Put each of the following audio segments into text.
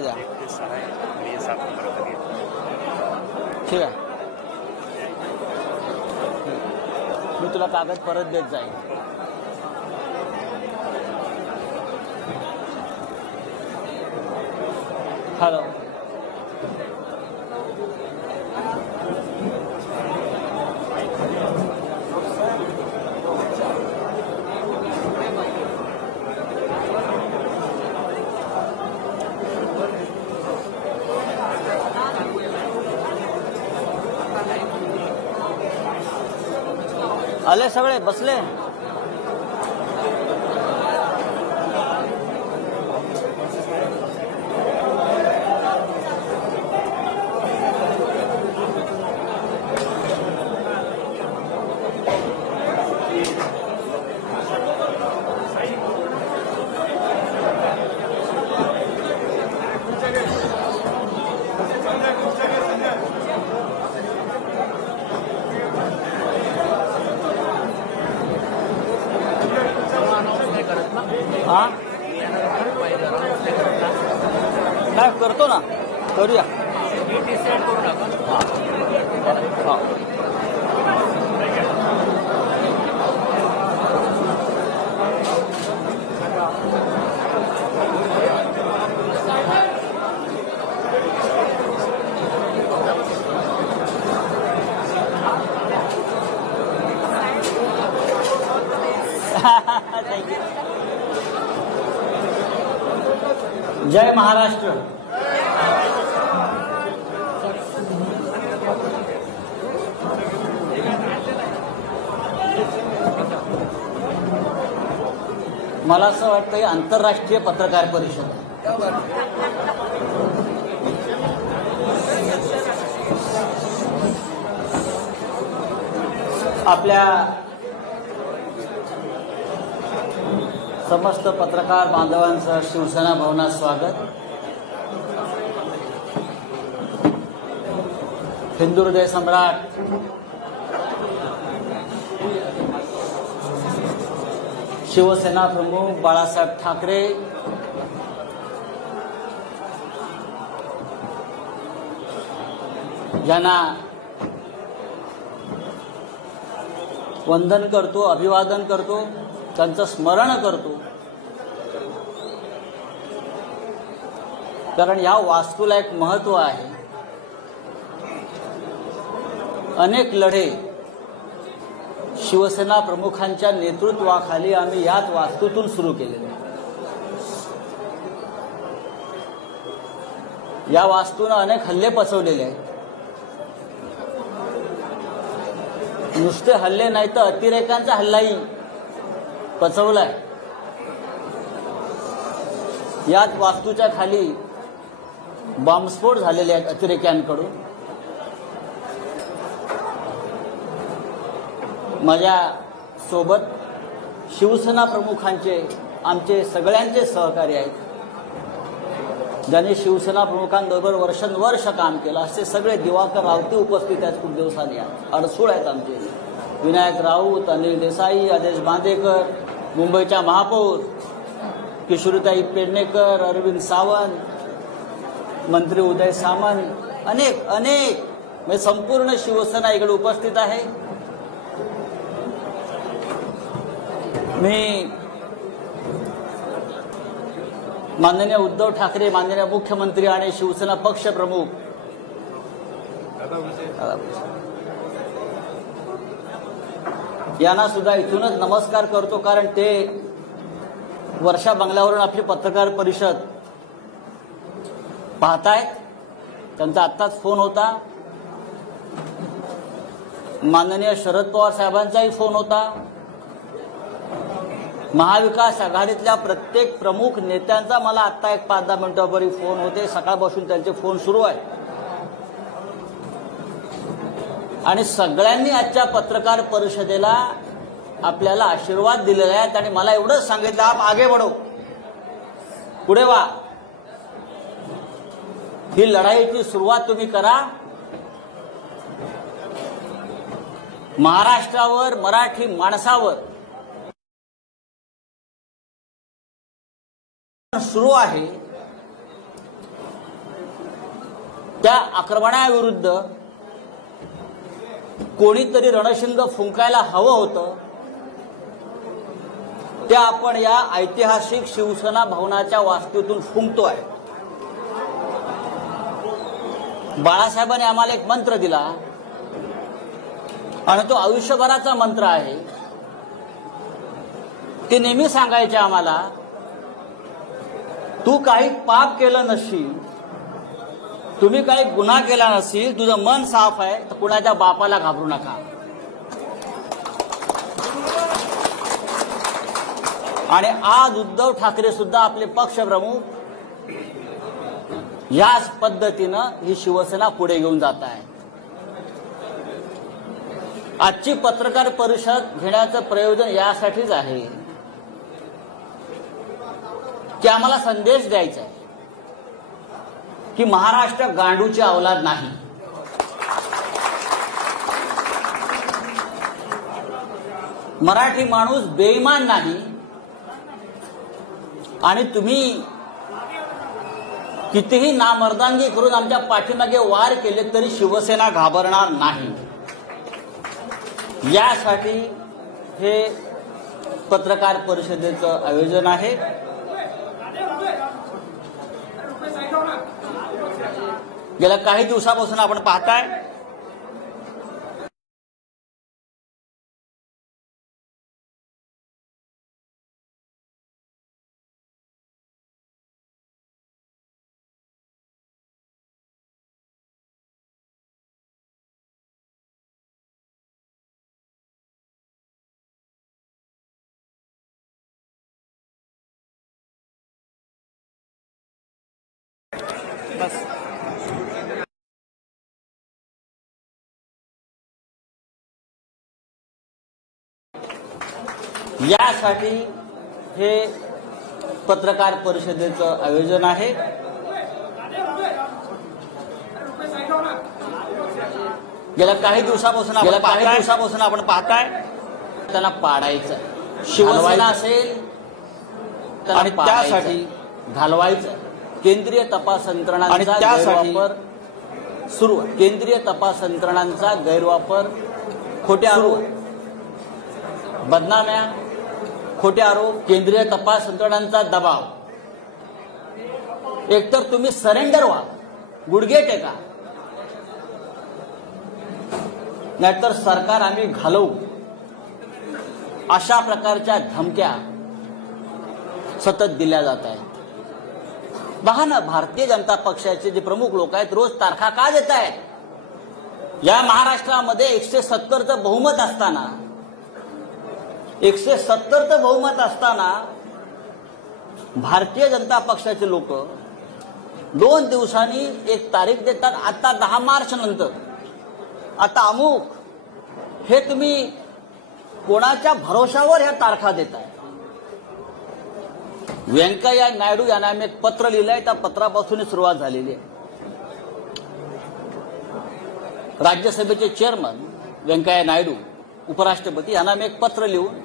जा ठीक आहे. मी तुला कागद परत देत जाईल. हॅलो. आले सगळे बसले. हाँ काय करतो ना, करूया. थँक्यू. जय महाराष्ट्र. मला असं वाटतं ही आंतरराष्ट्रीय पत्रकार परिषद आपल्या समस्त पत्रकार बांधवांचं शिवसेना भवनात स्वागत. हिंदू हृदय सम्राट शिवसेना प्रमुख बाळासाहेब ठाकरे यांना वंदन करतो, अभिवादन करतो, त्यांचं स्मरण करतो. कारण या वास्तूला एक महत्व आहे. अनेक लढे शिवसेना प्रमुखांच्या नेतृत्वाखाली आम्ही याच वास्तूतून सुरू केलेले. या वास्तूनं अनेक हल्ले पचवलेले आहेत. नुसते हल्ले नाही तर अतिरेकांचा हल्लाही पचवलाय. याच वास्तूच्या खाली बॉम्बस्फोट झालेले आहेत अतिरेक्यांकडून. माझ्या सोबत शिवसेना प्रमुखांचे, आमचे सगळ्यांचे सहकारी आहेत, ज्यांनी शिवसेना प्रमुखांबरोबर वर्षानुवर्ष काम केलं. असे सगळे दिवाकर रावते उपस्थित आहेत. खूप दिवसांनी अडसूळ आहेत आमचे. विनायक राऊत, अनिल देसाई, आदेश बांदेकर, मुंबईच्या महापौर किशोरीताई पेडणेकर, अरविंद सावंत, मंत्री उदय सामंत, अनेक म्हणजे संपूर्ण शिवसेना इकडे उपस्थित आहे. मी माननीय उद्धव ठाकरे, माननीय मुख्यमंत्री आणि शिवसेना पक्ष प्रमुख यांना सुद्धा इथूनच नमस्कार करतो. कारण ते वर्षा बंगल्यावरून आपली पत्रकार परिषद पाहतायत. त्यांचा आत्ताच फोन होता. माननीय शरद पवार साहेबांचाही फोन होता. महाविकास आघाडीतल्या प्रत्येक प्रमुख नेत्यांचा मला आत्ता एक 5-10 मिनिटांपूर्वी फोन होते. सकाळपासून त्यांचे फोन सुरू आहेत. आणि सगळ्यांनी आजच्या पत्रकार परिषदेला आपल्याला आशीर्वाद दिलेला आहे. आणि मला एवढंच सांगितलं, आप आगे बढ़ो, पुढे वा, ही लढाईची सुरुवात तुम्ही करा. महाराष्ट्रावर, मराठी माणसावर सुरू आहे त्या आक्रमणाविरुद्ध कोणीतरी रणशिंग फुंकायला हवं होतं, त्या आपण या ऐतिहासिक शिवसेना भवनाच्या वास्तूतून फुंकतोय. बाळासाहेबांनी आम्हाला एक मंत्र दिला आणि तो आयुष्यभराचा मंत्र आहे. ते नेहमी सांगायचे आम्हाला, तू काही पाप केलं नसशील, तुम्ही काही गुन्हा केला नसेल, तुझं मन साफ आहे, तर कुणाच्या बापाला घाबरू नका. आणि आज उद्धव ठाकरे सुद्धा आपले पक्षप्रमुख याच पद्धतीनं ही शिवसेना पुढे घेऊन जात आहे. आजची पत्रकार परिषद घेण्याचं प्रयोजन यासाठीच आहे की आम्हाला संदेश द्यायचा आहे की महाराष्ट्र गांडूची अवलाद नाही. मराठी माणूस बेईमान नाही. आणि तुम्ही कितीही नामर्दांगी करून आमच्या पाठीमागे वार केले तरी शिवसेना घाबरणार नाही. यासाठी हे पत्रकार परिषदेचं आयोजन आहे. गेल्या काही दिवसापासून आपण पाहताय यासाठी हे पत्रकार परिषदेचं आयोजन आहे. गेल्या काही दिवसापासून आपण पाहताय त्यांना पाडायचं, शिवसेना असेल आणि त्यासाठी घालवायचं. केंद्रीय तपास यंत्रणांचा गैरवापर सुरू. केंद्रीय तपास यंत्रणांचा गैरवापर, खोटे आरोप, बदनाम्या, खोटे आरोप, केंद्रीय तपास यंत्रणांचा दबाव. एकतर तुम्ही सरेंडर व्हा, गुडघे टेका, नाहीतर सरकार आम्ही घालवू, अशा प्रकारच्या धमक्या सतत दिल्या जात आहेत. पहा ना, भारतीय जनता पक्षाचे जे प्रमुख लोक आहेत रोज तारखा का देत आहेत? या महाराष्ट्रामध्ये 170चं बहुमत असताना 170चं बहुमत असताना भारतीय जनता पक्षाचे लोक 2 दिवसांनी एक तारीख देतात. आता 10 मार्च नंतर, आता अमुक, हे तुम्ही कोणाच्या भरोशावर ह्या तारखा देताय? व्यंकय्या नायडू यांना आम्ही एक पत्र लिहिलंय, त्या पत्रापासून सुरुवात झालेली आहे. राज्यसभेचे चेअरमन व्यंकय्या नायडू, उपराष्ट्रपती यांना मी एक पत्र लिहून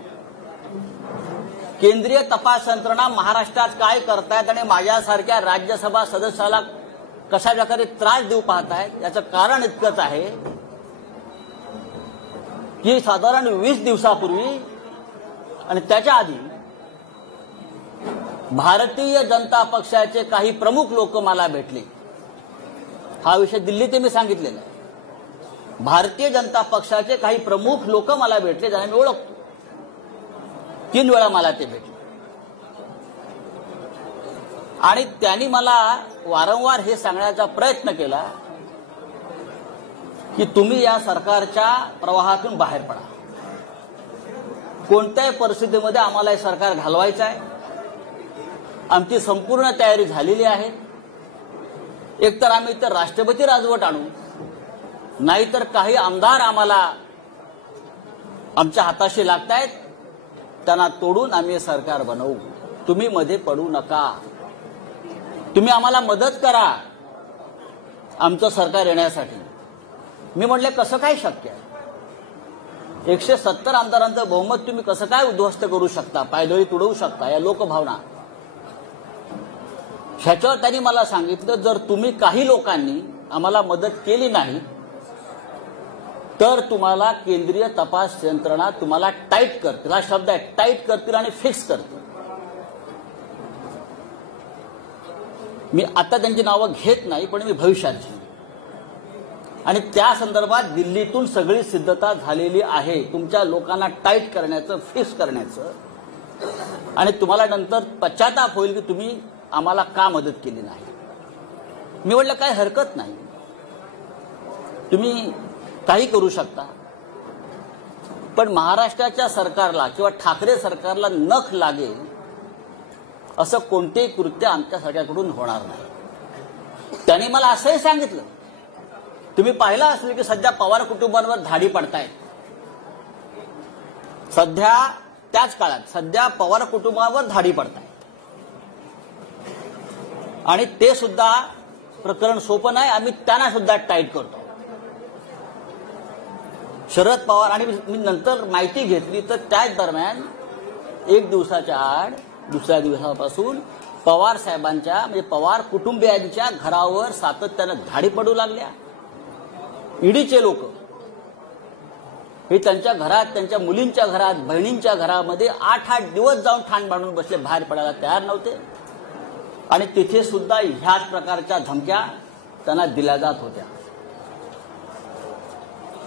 केंद्रीय तपास यंत्रणा महाराष्ट्रात काय करतायत आणि माझ्यासारख्या राज्यसभा सदस्याला कशा प्रकारे त्रास देऊ पाहतायत, याचं कारण इतकंच आहे की साधारण 20 दिवसापूर्वी आणि त्याच्या आधी भारतीय जनता पक्षाचे काही प्रमुख लोक मला भेटले. हा विषय दिल्लीत मी सांगितलेला आहे. भारतीय जनता पक्षाचे काही प्रमुख लोक मला भेटले, ज्यांना मी ओळखतो. 3 वेळा मला ते भेटले आणि त्यांनी मला वारंवार हे सांगण्याचा प्रयत्न केला की तुम्ही या सरकारच्या प्रवाहातून बाहेर पडा. कोणत्याही परिस्थितीमध्ये आम्हाला हे सरकार घालवायचं आहे. आमची संपूर्ण तयारी झालेली आहे. एकतर आम्ही इतर राष्ट्रपती राजवट आणू, नाहीतर काही आमदार आम्हाला आमच्या हाताशी लागतायत, त्यांना तोडून आम्ही हे सरकार बनवू. तुम्ही मध्ये पडू नका. तुम्ही आम्हाला मदत करा आमचं सरकार येण्यासाठी. मी म्हटले, कसं काय शक्य आहे? 170 आमदारांचं बहुमत तुम्ही कसं काय उद्ध्वस्त करू शकता, पायदळी तुडवू शकता? या लोकभावना. ह्याच्यावर त्यांनी मला सांगितलं, जर तुम्ही काही लोकांनी आम्हाला मदत केली नाही तर तुम्हाला केंद्रीय तपास यंत्रणा तुम्हाला टाईट करतील, हा शब्द आहे, टाईट करतील आणि फिक्स करतील. मी आता त्यांची नावं घेत नाही, पण मी भविष्याची. आणि त्या संदर्भात दिल्लीतून सगळी सिद्धता झालेली आहे तुमच्या लोकांना टाईट करण्याचं, फिक्स करण्याचं. आणि तुम्हाला नंतर पश्चाताप होईल की तुम्ही आम्हाला का मदत केली नाही. मी म्हटलं काय हरकत नाही, तुम्ही काही करू शकता, पण महाराष्ट्राच्या सरकारला किंवा ठाकरे सरकारला नख लागेल असं कोणतेही कृत्य आमच्या सरकारकडून होणार नाही. त्यांनी मला असंही सांगितलं, तुम्ही पाहिलं असेल की सध्या पवार कुटुंबांवर धाडी पडतायत. सध्या त्याच काळात सध्या पवार कुटुंबावर धाडी पडतायत आणि ते सुद्धा प्रकरण सोपं नाही. आम्ही त्यांना सुद्धा टाईट करतो. शरद पवार आणि मी नंतर माहिती घेतली तर त्याच दरम्यान एक दिवसाच्या आड दुसऱ्या दिवसापासून पवार साहेबांच्या म्हणजे पवार कुटुंबियांच्या घरावर सातत्यानं धाडी पडू लागल्या. ईडीचे लोक हे त्यांच्या घरात, त्यांच्या मुलींच्या घरात, बहिणींच्या घरामध्ये 8-8 दिवस जाऊन ठाण बांधून बसले, बाहेर पडायला तयार नव्हते. आणि तिथे सुद्धा ह्याच प्रकारच्या धमक्या त्यांना दिल्या जात होत्या.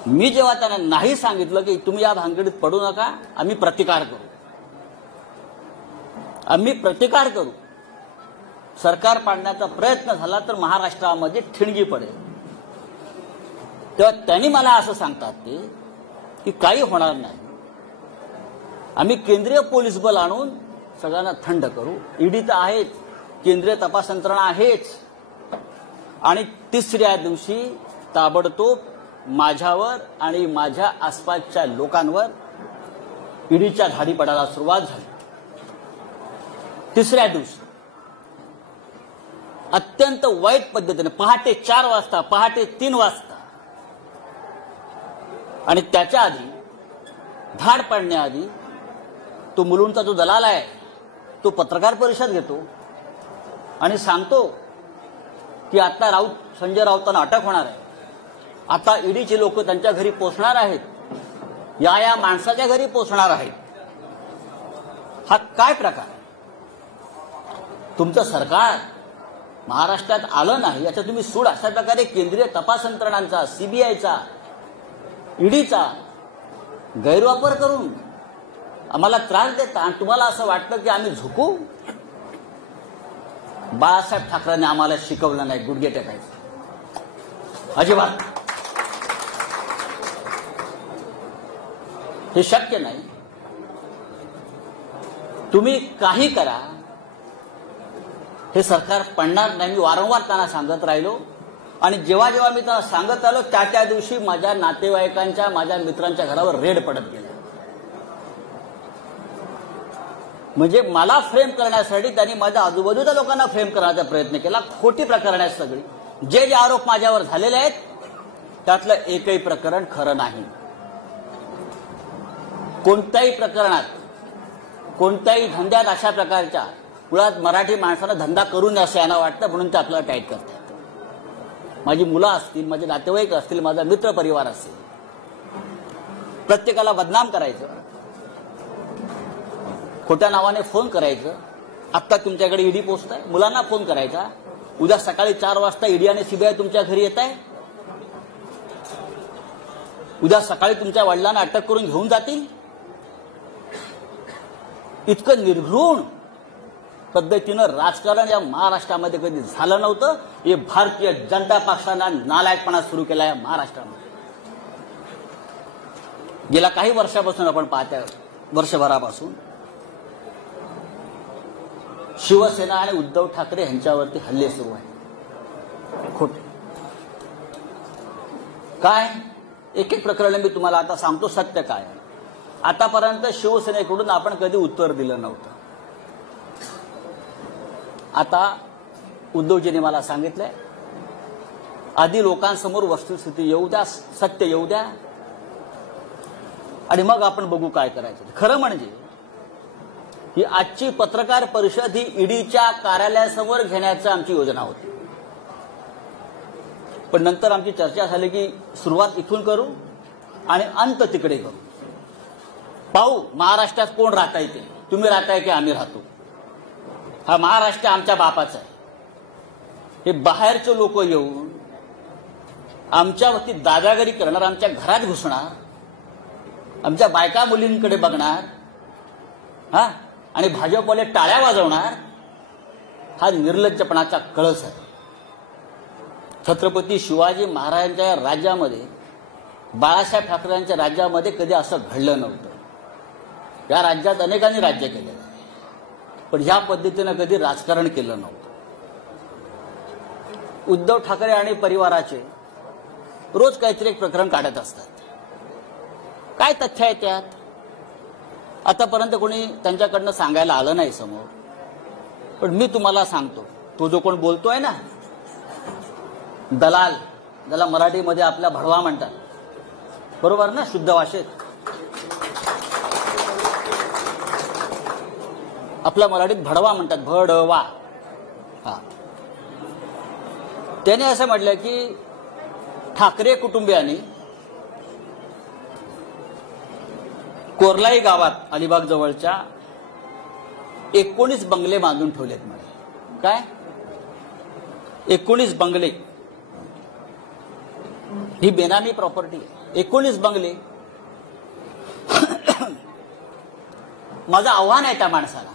मी जेव्हा त्यांना नाही सांगितलं की तुम्ही या भानगडीत पडू नका, आम्ही प्रतिकार करू, आम्ही प्रतिकार करू, सरकार पाडण्याचा प्रयत्न झाला तर महाराष्ट्रामध्ये ठिणगी पडेल, तेव्हा त्यांनी मला असं सांगतात ते की काही होणार नाही, आम्ही केंद्रीय पोलीस बल आणून सगळ्यांना थंड करू, ईडी तर आहेच, केंद्रीय तपास यंत्रणा आहेच. आणि तिसऱ्या दिवशी ताबडतोब माझ्यावर आणि माझ्या आसपासच्या लोकांवर ईडीच्या धाडी पडायला सुरुवात झाली. तिसऱ्या दिवशी अत्यंत वाईट पद्धतीने पहाटे 4 वाजता, पहाटे 3 वाजता आणि त्याच्या आधी धाड पडण्याआधी तो मुलुंडचा जो दलाल आहे तो पत्रकार परिषद घेतो आणि सांगतो की आता संजय राऊतांना अटक होणार आहे, आता ईडीचे लोक त्यांच्या घरी पोहोचणार आहेत, या माणसाच्या घरी पोहोचणार आहेत. हा काय प्रकार? तुमचं सरकार महाराष्ट्रात आलं नाही याचा तुम्ही सूड अशा प्रकारे केंद्रीय तपास यंत्रणांचा, सीबीआयचा, ईडीचा गैरवापर करून आम्हाला त्रास देता आणि तुम्हाला असं वाटतं की आम्ही झुकू. बाळासाहेब ठाकरेंनी आम्हाला शिकवलं नाही गुडघे टेकायचं, अजिबात. हे शक्य नाही. तुम्ही काही करा, हे सरकार पडणार नाही. मी वारंवार त्यांना सांगत राहिलो आणि जेव्हा जेव्हा मी त्यांना सांगत आलो त्या दिवशी माझ्या नातेवाईकांच्या, माझ्या मित्रांच्या घरावर रेड पडत गेले. म्हणजे मला फ्रेम करण्यासाठी त्यांनी माझ्या आजूबाजूच्या लोकांना फ्रेम करण्याचा प्रयत्न केला. खोटी प्रकरण आहेत सगळी. जे जे आरोप माझ्यावर झालेले आहेत त्यातलं एकही प्रकरण खरं नाही. कोणत्याही प्रकरणात, कोणत्याही धंद्यात अशा प्रकारच्या मुळात मराठी माणसानं धंदा करू नये असं यांना वाटतं, म्हणून ते आपल्याला टाईट करतात. माझी मुलं असतील, माझे नातेवाईक असतील, माझा मित्र परिवार असेल, प्रत्येकाला बदनाम करायचं, खोट्या नावाने फोन करायचं. आत्ता तुमच्याकडे ईडी पोहोचताय, मुलांना फोन करायचा, उद्या सकाळी 4 वाजता ईडी आणि सीबीआय तुमच्या घरी येत आहे, उद्या सकाळी तुमच्या वडिलांना अटक करून घेऊन जातील. इतकं निर्घृण पद्धतीनं राजकारण या महाराष्ट्रामध्ये कधी झालं नव्हतं. हे भारतीय जनता पक्षानं नालायकपणा सुरू केला आहे महाराष्ट्रामध्ये. गेल्या काही वर्षापासून आपण पाहतोय, वर्षभरापासून शिवसेना आणि उद्धव ठाकरे यांच्यावरती हल्ले सुरू आहेत. खोटे काय? एक एक प्रकरण मी तुम्हाला आता सांगतो सत्य काय. आतापर्यंत शिवसेनेकडून आपण कधी उत्तर दिलं नव्हतं. आता उद्धवजींनी मला सांगितलंय आधी लोकांसमोर वस्तुस्थिती येऊ द्या, सत्य येऊ द्या आणि मग आपण बघू काय करायचं. खरं म्हणजे ही आजची पत्रकार परिषद ही ईडीच्या कार्यालयासमोर घेण्याची आमची योजना होती. पण नंतर आमची चर्चा झाली की सुरुवात इथून करू आणि अंत तिकडे करू. पाहू महाराष्ट्रात कोण राहता येते, तुम्ही राहताय की आम्ही राहतो. हा महाराष्ट्र आमच्या बापाचा आहे. हे बाहेरचे लोक येऊन आमच्यावरती दादागिरी करणार, आमच्या घरात घुसणार, आमच्या बायका मुलींकडे बघणार, हा, आणि भाजपवाले टाळ्या वाजवणार. हा निर्लज्जपणाचा कळस आहे. छत्रपती शिवाजी महाराजांच्या राज्यामध्ये, बाळासाहेब ठाकरेंच्या राज्यामध्ये कधी असं घडलं नव्हतं. या राज्यात अनेकांनी राज्य केलेलं आहे, पण ह्या पद्धतीनं कधी राजकारण केलं नव्हतं. उद्धव ठाकरे आणि परिवाराचे रोज काहीतरी एक प्रकरण काढत असतात. काय तथ्य आहे त्यात? आतापर्यंत कोणी त्यांच्याकडनं सांगायला आलं नाही समोर. पण मी तुम्हाला सांगतो, तो जो कोण बोलतोय ना, दलाल, ज्याला मराठीमध्ये आपल्या भडवा म्हणतात, बरोबर ना, शुद्ध भाषेत आपल्या मराठीत भडवा म्हणतात, भडवा. हा, त्याने असं म्हटलं की ठाकरे कुटुंबियांनी कोरलाई गावात अलिबाग जवळच्या 19 बंगले बांधून ठेवलेत म्हणे. काय 19 बंगले? ही बेनामी प्रॉपर्टी आहे. 19 बंगले. माझं आव्हान आहे त्या माणसाला,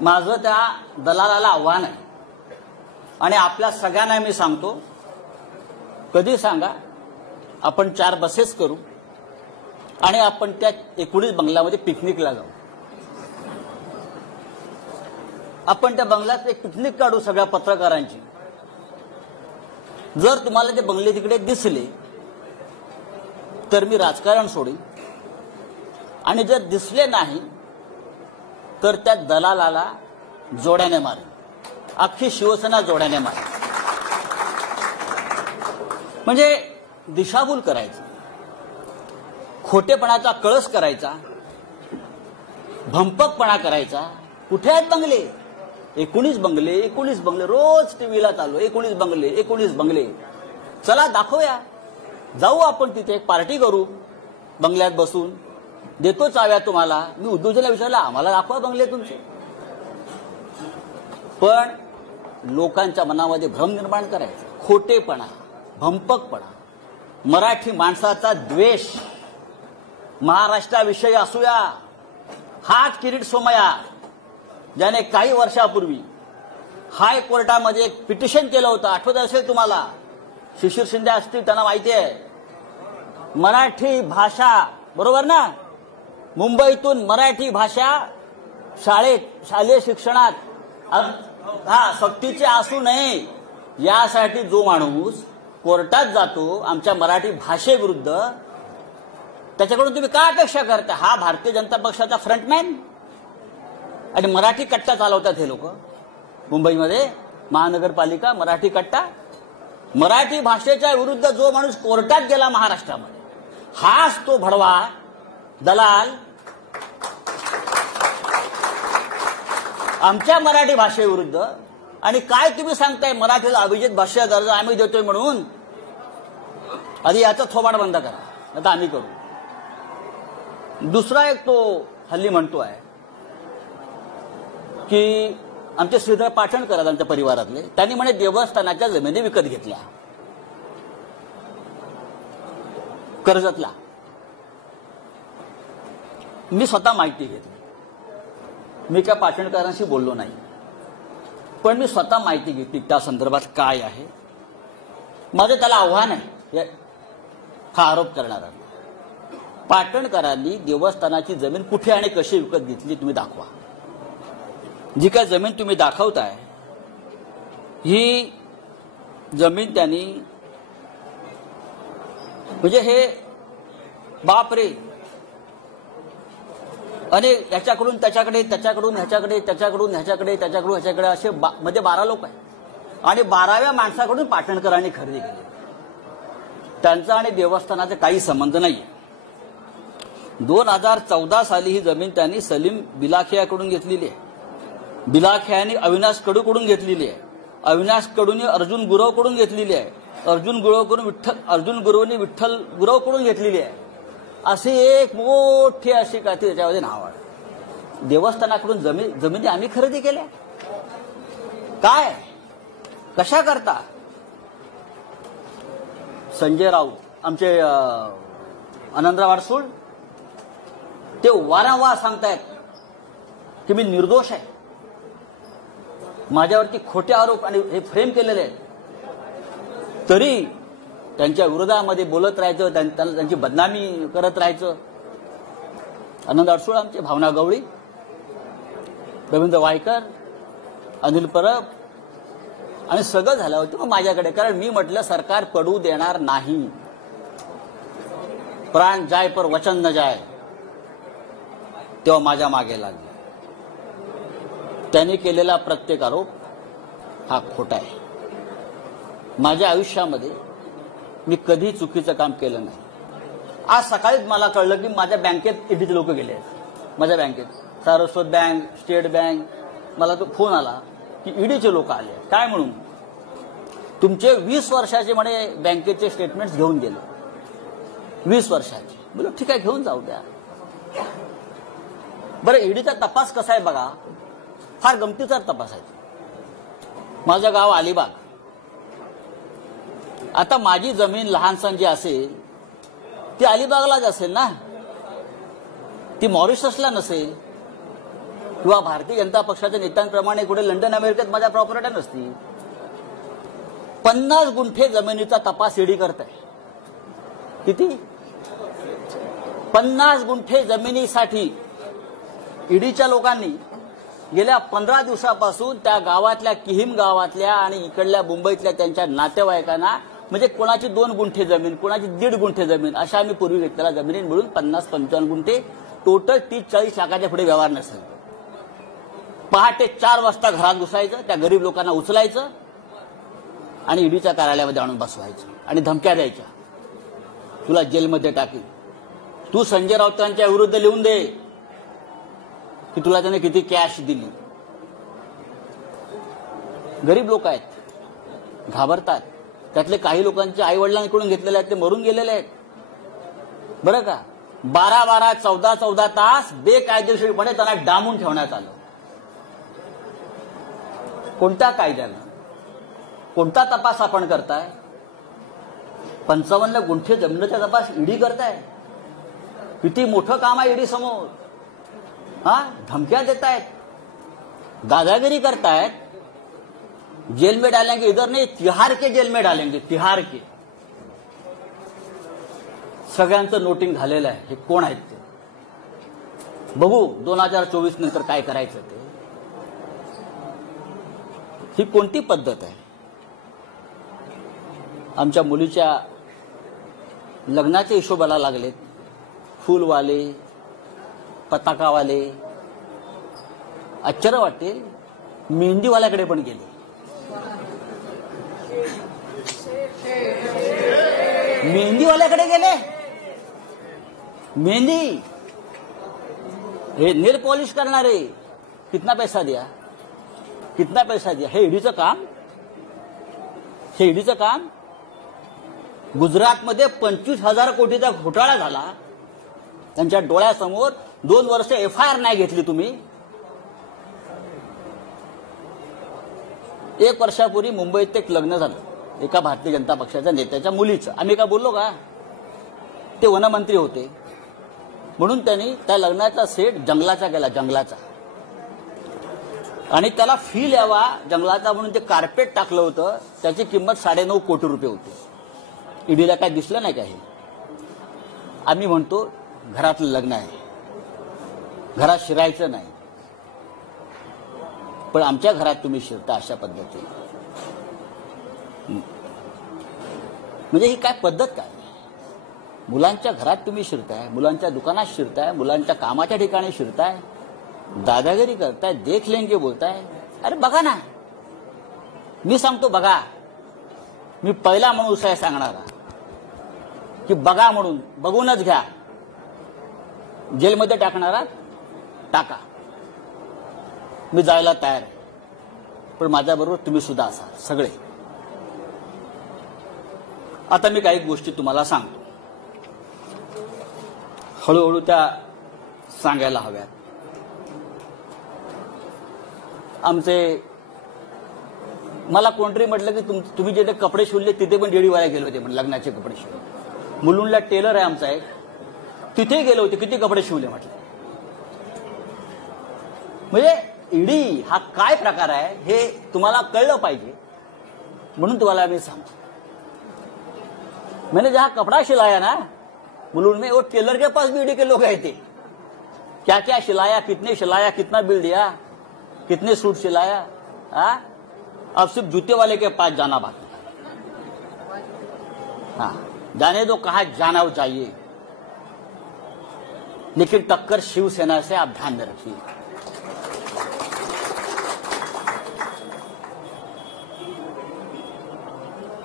माझं त्या दलालाला आव्हान आहे. आणि आपल्या सगळ्यांना मी सांगतो, कधी सांगा, आपण 4 बसेस करू आणि आपण त्या 19 बंगल्यामध्ये पिकनिकला जाऊ. आपण त्या बंगल्यात एक पिकनिक काढू सगळ्या पत्रकारांची. जर तुम्हाला ते बंगले तिकडे दिसले तर मी राजकारण सोडीन, आणि जर दिसले नाही तर त्या दलालाला जोड्याने मारेन. अख्खी शिवसेना जोड्याने मारेन. म्हणजे दिशाभूल करायची, खोटेपणाचा कळस करायचा, भंपकपणा करायचा. कुठे आहेत बंगले? 19 बंगले, 19 बंगले. रोज टीव्हीला चालू 19 बंगले, 19 बंगले. चला दाखवूया, जाऊ आपण तिथे, एक पार्टी करू बंगल्यात बसून, देतो चाव्या तुम्हाला. मी उद्धवजीला विचारलं, आम्हाला दाखवा बंगले तुमचे. पण लोकांच्या मनामध्ये भ्रम निर्माण करायचा, खोटेपणा, भंपकपणा, मराठी माणसाचा द्वेष महाराष्ट्राविषयी असूया. हाच किरीट सोमय्या ज्याने काही वर्षापूर्वी हायकोर्टामध्ये एक पिटिशन केलं होतं, आठवत असेल तुम्हाला. शिशिर शिंदे असतील, त्यांना माहिती आहे. मराठी भाषा, बरोबर ना, मुंबईतून मराठी भाषा शालेय शिक्षणात सक्तीचे असू नये यासाठी जो माणूस कोर्टात जातो आमच्या मराठी भाषेविरुद्ध, त्याच्याकडून तुम्ही काय अपेक्षा करता? हा भारतीय जनता पक्षाचा फ्रंटमॅन आणि मराठी कट्टा चालवतात हे लोक मुंबईमध्ये. महानगरपालिका मराठी कट्टा. मराठी भाषेच्या विरुद्ध जो माणूस कोर्टात गेला महाराष्ट्रामध्ये, हाच तो भडवा, दलाल आमच्या मराठी भाषेविरुद्ध. आणि काय तुम्ही सांगताय मराठीला अभिजात भाषा दर्जा आम्ही देतोय म्हणून? आधी याचा थोबाड बंद करा, आता आम्ही करू. दुसरा एक तो हल्ली म्हणतोय की आमचे श्रीधर पाटणकर आहेत आमच्या परिवारातले, त्यांनी म्हणे देवस्थानाच्या जमिनी विकत घेतल्या कर्जतला. मी स्वतः माहिती घेतली. मी काय पाटणकरांशी बोललो नाही, पण मी स्वतः माहिती घेतली त्या संदर्भात काय आहे. माझं त्याला आव्हान आहे हा आरोप करणारा. पाटणकरांनी देवस्थानाची जमीन कुठे आणि कशी विकत घेतली तुम्ही दाखवा. जी काय जमीन तुम्ही दाखवताय ही जमीन त्यांनी, म्हणजे हे बापरे, अनेक याच्याकडून त्याच्याकडे, त्याच्याकडून ह्याच्याकडे, त्याच्याकडून ह्याच्याकडे, त्याच्याकडून ह्याच्याकडे, असे मध्ये 12 लोक आहेत. आणि 12व्या माणसाकडून पाटणकरांनी खरेदी केली. त्यांचा आणि देवस्थानाचा काही संबंध नाही. 2014 साली ही जमीन त्यांनी सलीम बिलाखियाकडून घेतलेली आहे. बिलाखियाने अविनाश कडूकडून घेतलेली आहे. अविनाश कडूंनी अर्जुन गुरवकडून घेतलेली आहे, अर्जुन गुरवनी विठ्ठल गुरवकडून घेतलेली आहे, अशी एक मोठी अशी काय त्याच्यामध्ये नाव आहे. देवस्थानाकडून जमिनी आम्ही खरेदी केल्या. काय कशा करता? संजय राऊत आमचे आनंदराव अडसूळ ते वारंवार सांगतायत की मी निर्दोष आहे, माझ्यावरती खोटे आरोप आणि हे फ्रेम केलेले आहेत, तरी त्यांच्या विरोधामध्ये बोलत राहायचं, त्यांची बदनामी करत राहायचं. आनंद अडसूळ आमचे, भावना गवळी, रवींद्र वायकर, अनिल परब आणि सगळं झालं होतं मग माझ्याकडे. कारण मी म्हटलं सरकार पडू देणार नाही, प्राण जाय पर वचन न जाय. तेव्हा माझ्या मागे लागले. त्यांनी केलेला प्रत्येक आरोप हा खोटा आहे. माझ्या आयुष्यामध्ये मी कधी चुकीचं काम केलं नाही. आज सकाळीच मला कळलं की माझ्या बँकेत ईडीचे लोक गेले आहेत. माझ्या बँकेत सारस्वत बँक, स्टेट बँक, मला तो फोन आला की ईडीचे लोक आले. काय म्हणून? तुमचे 20 वर्षाचे म्हणे बँकेचे स्टेटमेंट्स घेऊन गेले. 20 वर्षाचे. बोलो ठीक आहे, घेऊन जाऊ द्या. बरं, ईडीचा तपास कसा आहे बघा, फार गमतीचा तपास आहे. माझं गाव अलिबाग. आता माझी जमीन लहानसण जी असेल ती अलिबागलाच असेल ना, ती मॉरिशसला नसेल, किंवा भारतीय जनता पक्षाच्या नेत्यांप्रमाणे कुठे लंडन अमेरिकेत माझ्या प्रॉपर्ट्या नसतील. 50 गुंठे जमिनीचा तपास ईडी करत आहे. किती? 50 गुंठे जमिनीसाठी ईडीच्या लोकांनी गेल्या 15 दिवसापासून त्या गावातल्या, किहीम गावातल्या आणि इकडल्या मुंबईतल्या त्यांच्या नातेवाईकांना, म्हणजे कोणाची 2 गुंठे जमीन, कोणाची 1.5 गुंठे जमीन, अशा आम्ही पूर्वी घेतलेल्या जमिनी मिळून 50-55 गुंठे, टोटल 30-40 लाखाच्या पुढे व्यवहार नसेल. पहाटे 4 वाजता घरात घुसायचं, त्या गरीब लोकांना उचलायचं आणि ईडीच्या कार्यालयामध्ये आणून बसवायचं आणि धमक्या द्यायच्या, तुला जेलमध्ये टाकील, तू संजय राऊतांच्या विरुद्ध लिहून दे की तुला त्याने किती कॅश दिली. गरीब लोक आहेत, घाबरतात. त्यातले काही लोकांचे आई वडिलांकडून घेतलेले आहेत, ते मरून गेलेले आहेत. बरं का? 12-12, 14-14 तास बेकायदेशीरपणे त्यांना डांबून ठेवण्यात आलं. कोणत्या कायद्यानं? कोणता तपास आपण करताय? 55 गुंठे जमिनीचा तपास ईडी करताय. किती मोठं काम आहे ईडी समोर. धमक्या देतायत, दादागिरी करतायत. जेल में डालेंगे, इधर नहीं, तिहार के जेल में डालेंगे, तिहार के. सगळ्यांचं नोटिंग झालेलं आहे. हे कोण आहेत ते? बघू 2024 नंतर काय करायचं ते. ही कोणती पद्धत आहे? आमच्या मुलीच्या लग्नाच्या हिशोबाला लागलेत फुलवाले, पताकावाले. आश्चर्य वाटेल, मेहंदीवाल्याकडे पण गेले. मेहंदीवाल्याकडे गेले. मेहंदी, हे नेल पॉलिश करणारे, कितना पैसा दिया, कितना पैसा दिया. हे ईडीचं काम. हे ईडीचं काम. गुजरातमध्ये 25,000 कोटीचा घोटाळा झाला त्यांच्या डोळ्यासमोर. 2 वर्ष FIR नाही घेतली तुम्ही. 1 वर्षापूर्वी मुंबईत एक लग्न झालं एका भारतीय जनता पक्षाच्या नेत्याच्या मुलीचं. आम्ही काय बोललो का? ते वनमंत्री होते म्हणून त्यांनी त्या लग्नाचा सेट जंगलाचा केला, जंगलाचा. आणि त्याला फील यावा जंगलाचा म्हणून ते कार्पेट टाकलं होतं. त्याची किंमत 9.5 कोटी रुपये होती. ईडीला काय दिसलं नाही का? हे आम्ही म्हणतो घरातलं लग्न आहे, घरात शिरायचं नाही, पण आमच्या घरात तुम्ही शिरता अशा पद्धतीने. म्हणजे ही काय पद्धत? काय? मुलांच्या घरात तुम्ही शिरताय, मुलांच्या दुकानात शिरताय, मुलांच्या कामाच्या ठिकाणी शिरताय, दादागिरी करताय, देख लेंगे बोलताय. अरे बघा ना, मी सांगतो बघा. मी पहिला माणूस आहे सांगणारा की बघा म्हणून. बघूनच घ्या. जेलमध्ये टाकणारा टाका, मी जायला तयार आहे. पण माझ्याबरोबर तुम्ही सुद्धा असाल सगळे. आता मी काही गोष्टी तुम्हाला सांगतो, हळूहळू त्या सांगायला हव्यात. मला कोणतरी म्हटलं की तुम्ही जे कपडे शिवले तिथे पण डेडीवाल्या गेले होते म्हणजे लग्नाचे कपडे शिवले. मुलुंडला टेलर आहे आमचा एक, तिथे गेले होते, किती कपडे शिवले म्हटलं. म्हणजे ईडी हा काय प्रकार आहे हे तुम्हाला कळलं पाहिजे म्हणून तुम्हाला मी सांगतो. मैंने जहां कपड़ा सिलाया ना मुलुंड में, वो टेलर के पास भी ईडी के लोग आए थे. क्या क्या सिलाया, कितने सिलाया, कितना बिल दिया, कितने सूट सिलाया. अब सिर्फ जूते वाले के पास जाना बाकी है. हाँ, जाने दो कहा जाना चाहिए, लेकिन टक्कर शिवसेना से आप ध्यान में रखिए.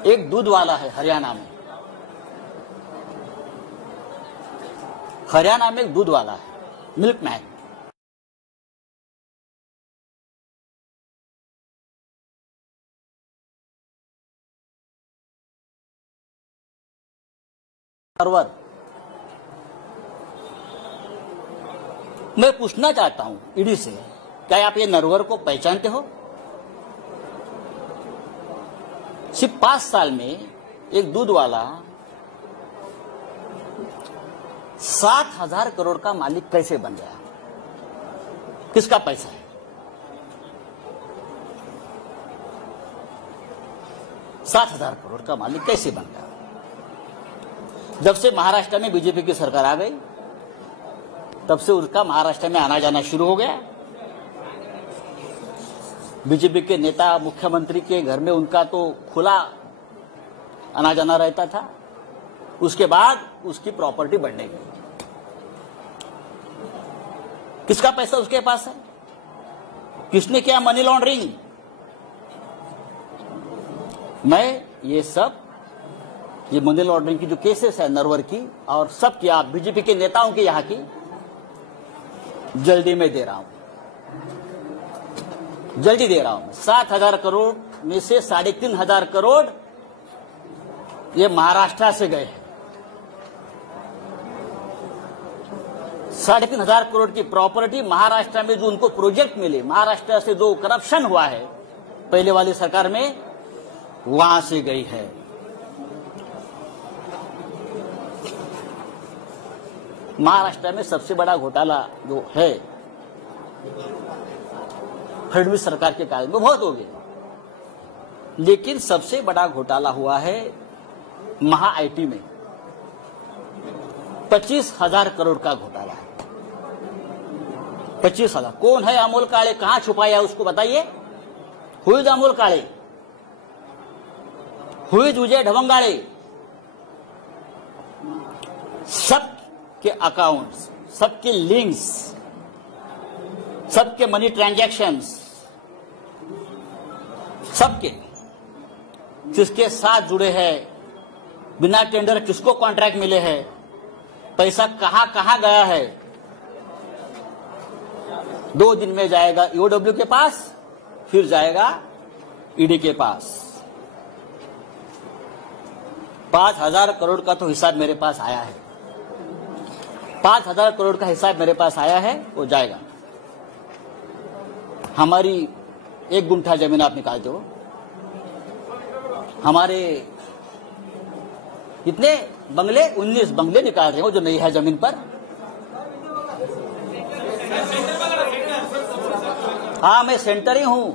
एक दूध वाला है हरियाणा में, एक दूध वाला है, मिल्क मैन. सर्वर, मैं पूछना चाहता हूं ईडी से, क्या आप ये नरवर को पहचानते हो? सिर्फ 5 साल में एक दूध वाला 7,000 करोड़ का मालिक कैसे बन गया? किसका पैसा है? 7,000 करोड़ का मालिक कैसे बन गया? जब से महाराष्ट्र में बीजेपी की सरकार आ गई तब से उसका महाराष्ट्र में आना जाना शुरू हो गया. बीजेपी के नेता मुख्यमंत्री के घर में उनका तो खुला आना जाना रहता था. उसके बाद उसकी प्रॉपर्टी बढ़ने गई. किसका पैसा उसके पास है? किसने किया मनी लॉन्ड्रिंग? मैं ये मनी लॉन्ड्रिंग की जो केसेस है नरवर की और सब की, आप बीजेपी के नेताओं की यहां की जल्दी में दे रहा हूं, जल्दी दे रहा हूं. 7,000 करोड़ में से 3,500 करोड़ ये महाराष्ट्र से गए हैं. 3,500 करोड़ की प्रॉपर्टी महाराष्ट्र में जो उनको प्रोजेक्ट मिले, महाराष्ट्र से जो करप्शन हुआ है पहले वाली सरकार में, वहां से गई है. महाराष्ट्र में सबसे बड़ा घोटाला जो है फडणवीस सरकार के काल में बहुत हो गया, लेकिन सबसे बड़ा घोटाला हुआ है महा आईटी में. 25,000 करोड़ का घोटाला है. 25,000. कौन है अमोल काळे? कहां छुपाया उसको बताइए. Who is Amol Kale? Who is Vijay Dhavangale? सबके अकाउंट्स, सबके लिंक्स, सबके मनी ट्रांजैक्शंस, सबके किसके साथ जुड़े हैं, बिना टेंडर किसको कॉन्ट्रैक्ट मिले हैं, पैसा कहां कहां गया है. 2 दिन में जाएगा ईओडब्ल्यू के पास, फिर जाएगा ईडी के पास. 5,000 करोड़ का तो हिसाब मेरे पास आया है. 5,000 करोड़ का हिसाब मेरे पास आया है, वो जाएगा. हमारी 1 गुंठा जमीन आप निकालते हो, हमारे कितने बंगले, 19 बंगले निकाल रहे हो जो नहीं है जमीन पर. हाँ, मैं सेंटर ही हूं,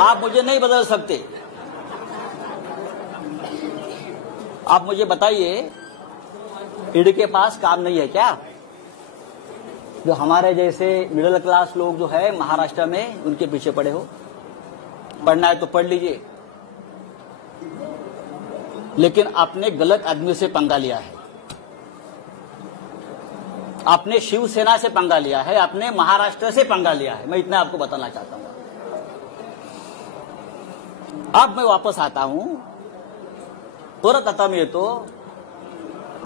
आप मुझे नहीं बदल सकते. आप मुझे बताइए, ईडी के पास काम नहीं है क्या? जो हमारे जैसे मिडिल क्लास लोग जो है महाराष्ट्र में, उनके पीछे पड़े हो. पढ़ना है तो पढ़ लीजिए, लेकिन आपने गलत आदमी से पंगा लिया है. आपने शिवसेना से पंगा लिया है, आपने महाराष्ट्र से पंगा लिया है. मैं इतना आपको बताना चाहता हूं. अब मैं वापस आता हूं. परत आता मी येतो.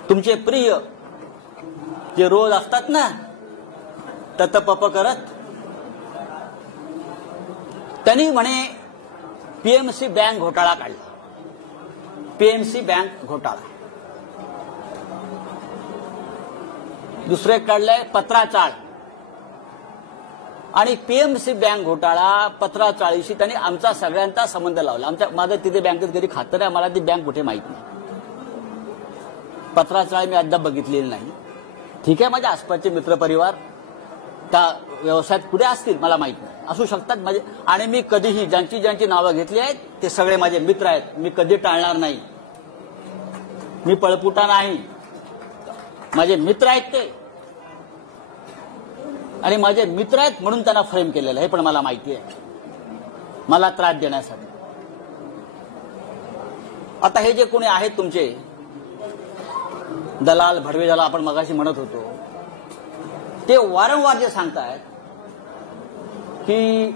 तुमचे प्रिय जे रोज असतात ना तत पप करत, त्यांनी म्हणे पीएमसी बँक घोटाळा काढला. पीएमसी बँक घोटाळा. दुसरे काढलंय पत्राचाळ. आणि पीएमसी बँक घोटाळा पत्राचाळीशी त्यांनी आमचा सगळ्यांचा संबंध लावला. माझं तिथे बँकेत कधी खातं नाही, मला ती बँक कुठे माहित नाही. पत्राचाळ मी अद्याप बघितलेली नाही. ठीक आहे, माझ्या आसपासचे मित्रपरिवार त्या व्यवसायात कुठे असतील मला माहित नाही, असू शकतात माझे. आणि मी कधीही ज्यांची नावं घेतली आहेत ते सगळे माझे मित्र आहेत. मी कधी टाळणार नाही. मी पळपुटा नाही. माझे मित्र आहेत ते, आणि माझे मित्र आहेत म्हणून त्यांना फ्रेम केलेलं आहे, हे पण मला माहिती आहे, मला त्रास देण्यासाठी. आता हे जे कोणी आहेत तुमचे दलाल भडवे, ज्याला आपण मगाशी म्हणत होतो, ते वारंवार जे सांगतायत की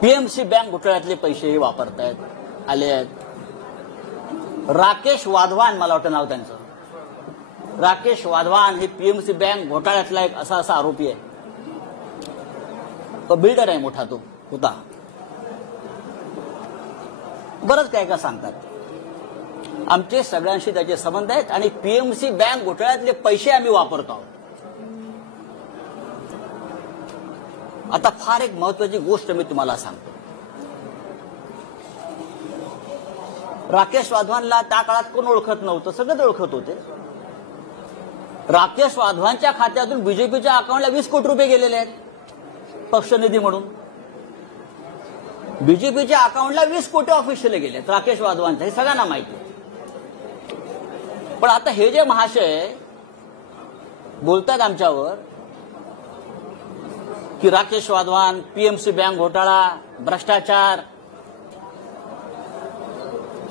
पीएमसी बँक घोटाळ्यातले पैसे हे वापरतायत आले आहेत. राकेश वाधवान, मला वाटतं नाव त्यांचं, राकेश वाधवान हे पीएमसी बँक घोटाळ्यातला एक असा आरोपी आहे. तो बिल्डर आहे मोठा, तो होता. बरंच काय काय सांगतात. आमचे सगळ्यांशी त्याचे संबंध आहेत आणि पीएमसी बँक घोटाळ्यातले पैसे आम्ही वापरतो आहोत. आता फार एक महत्वाची गोष्ट मी तुम्हाला सांगतो. राकेश वाधवानला त्या काळात कोण ओळखत नव्हतं, सगळेच ओळखत होते. राकेश वाधवानच्या खात्यातून बीजेपीच्या अकाउंटला 20 कोटी रुपये गेलेले आहेत पक्षनिधी म्हणून. बीजेपीच्या अकाउंटला 20 कोटी ऑफिशियली गेले आहेत राकेश वाधवानच्या, हे सगळ्यांना माहिती आहे. पण आता हे जे महाशय बोलतात आमच्यावर कि राकेश वाधवान, पीएमसी बँक घोटाळा, भ्रष्टाचार,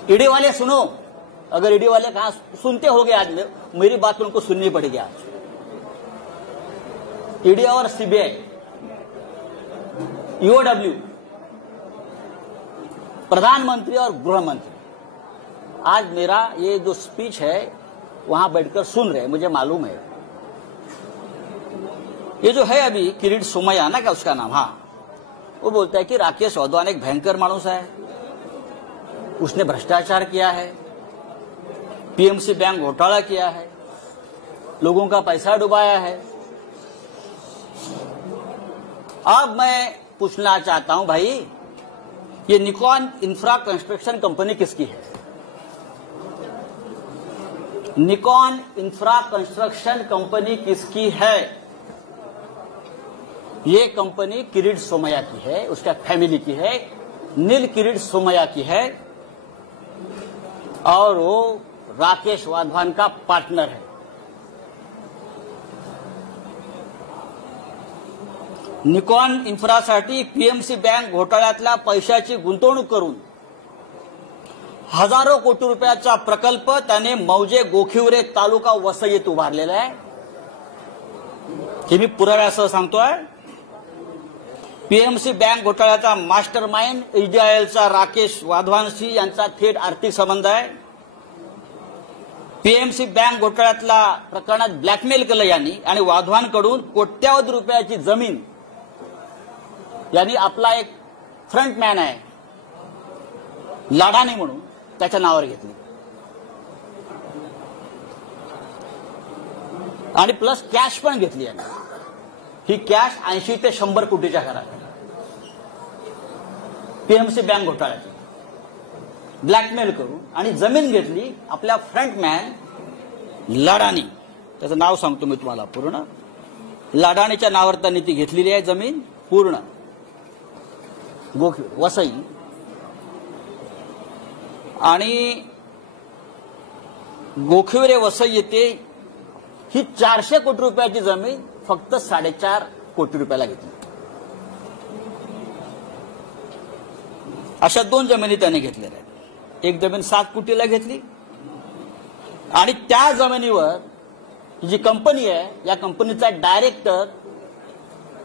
ईडी वाले सुनो, अगर ईडी वाले कहा सुनते होगे आज मेरी बात उनको सुननी पड़ेगी. आज ईडी और सीबीआई, ईओडब्ल्यू, प्रधानमंत्री और गृह मंत्री आज मेरा ये जो स्पीच है वहां बैठकर सुन रहे हैं, मुझे मालूम है. ये जो है अभी किरीट सोमैया ना, क्या उसका नाम, हाँ, वो बोलता है कि राकेश वाधवान एक भयंकर मानुस है, उसने भ्रष्टाचार किया है, पीएमसी बैंक घोटाला किया है, लोगों का पैसा डुबाया है. अब मैं पूछना चाहता हूं भाई, ये निकॉन इंफ्रा कंस्ट्रक्शन कंपनी किसकी है? निकॉन इंफ्रा कंस्ट्रक्शन कंपनी किसकी है? ये कंपनी किरीट सोमैया की है, उसका फैमिली की है, नील किरीट सोमैया की है, और वो राकेश वाधवान का पार्टनर है. निकॉन इन्फ्रासाठी पीएमसी बँक घोटाळ्यातल्या पैशाची गुंतवणूक करून हजारो कोटी रुपयाचा प्रकल्प त्याने मौजे गोखिवरे तालुका वसईत उभारलेला आहे. हे मी पुराव्यासह सांगतोय. पीएमसी बँक घोटाळ्याचा मास्टर माइंड इजरायलचा राकेश वाधवानशी यांचा थेट आर्थिक संबंध आहे. पीएमसी बँक घोटाळ्यातल्या प्रकरणात ब्लॅकमेल केलं यांनी आणि वाधवानकडून कोट्यावधी रुपयाची जमीन यांनी आपला एक फ्रंटमॅन आहे लाडानी म्हणून त्याच्या नावावर घेतली आणि प्लस कॅश पण घेतली यांनी. ही कॅश 80 ते 100 कोटीच्या घरात पीएमसी बँक घोटाळ्याची ब्लॅकमेल करून आणि जमीन घेतली आपल्या फ्रंटमॅन लाडानी. त्याचं नाव सांगतो मी तुम्हाला पूर्ण. लाडानीच्या नावावर त्यांनी ती घेतलेली आहे जमीन पूर्ण वसई. आणि गोखिवरे वसई येथे ही 400 कोटी रुपयाची जमीन फक्त 4.5 कोटी रुपयाला घेतली. अशा 2 जमिनी त्याने घेतलेल्या आहेत. एक जमीन 7 कोटीला घेतली आणि त्या जमिनीवर जी कंपनी आहे या कंपनीचा डायरेक्टर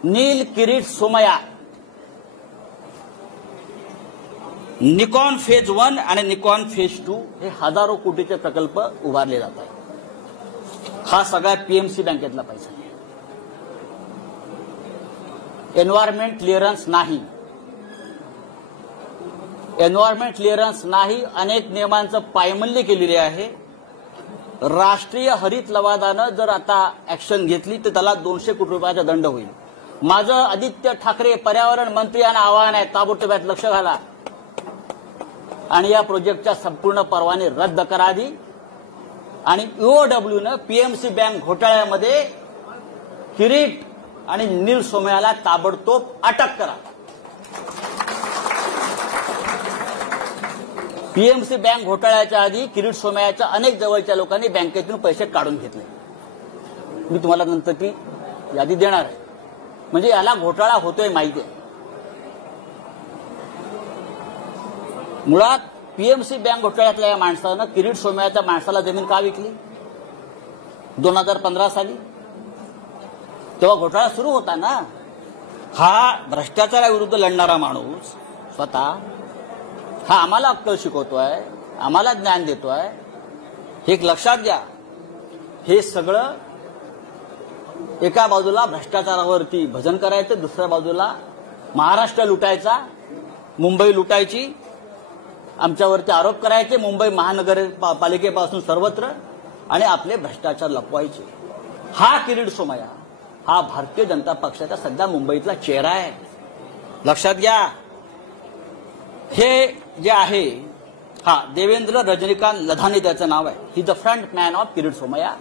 नील किरीट सोमैया निकॉन फेज 1 आणि निकॉन फेज 2 हे हजारो कोटीचे प्रकल्प उभारले जात आहेत. हा सगळा पीएमसी बँकेतला पैसा. एन्व्हायरमेंट क्लिअरन्स नाही. एन्व्हायरमेंट क्लिअरन्स नाही, अनेक नियमांचं पायमल्ली केलेली आहे. राष्ट्रीय हरित लवादानं जर आता ऍक्शन घेतली तर त्याला 200 कोटी रुपयाचा दंड होईल. माझं आदित्य ठाकरे पर्यावरण मंत्री यांना आवाहन आहे, ताबडतोब यात लक्ष घाला आणि या प्रोजेक्टच्या संपूर्ण परवाने रद्द करा आधी. आणि ईओडब्ल्यूनं पीएमसी बँक घोटाळ्यामध्ये किरीट आणि नील सोमयाला ताबडतोब अटक करा. पीएमसी बँक घोटाळ्याच्या आधी किरीट सोमयाच्या अनेक जवळच्या लोकांनी बँकेतून पैसे काढून घेतले. मी तुम्हाला नंतर ती यादी देणार आहे. म्हणजे याला घोटाळा होतोय माहिती आहे. मुळात पीएमसी बँक घोटाळ्यातल्या या माणसानं किरीट सोमयाच्या माणसाला जमीन का विकली 2015 साली? तेव्हा घोटाळा सुरू होता ना. हा भ्रष्टाचाराविरुद्ध लढणारा माणूस स्वतः हा आम्हाला अक्कल शिकवतोय, आम्हाला ज्ञान देतोय. हे एक लक्षात घ्या. हे सगळं एका बाजूला भ्रष्टाचारावरती भजन करायचं, दुसऱ्या बाजूला महाराष्ट्र लुटायचा, मुंबई लुटायची, आमच्यावरती आरोप करायचे मुंबई महानगरपालिकेपासून सर्वत्र, आणि आपले भ्रष्टाचार लपवायचे. हा किरीट सोमय्या हा भारतीय जनता पक्षाचा सध्या मुंबईतला चेहरा आहे. लक्षात घ्या. हे जे आहे हा देवेंद्र रजनीकांत लधाने त्याचं नाव आहे. He the front man of Kirit Somaiya.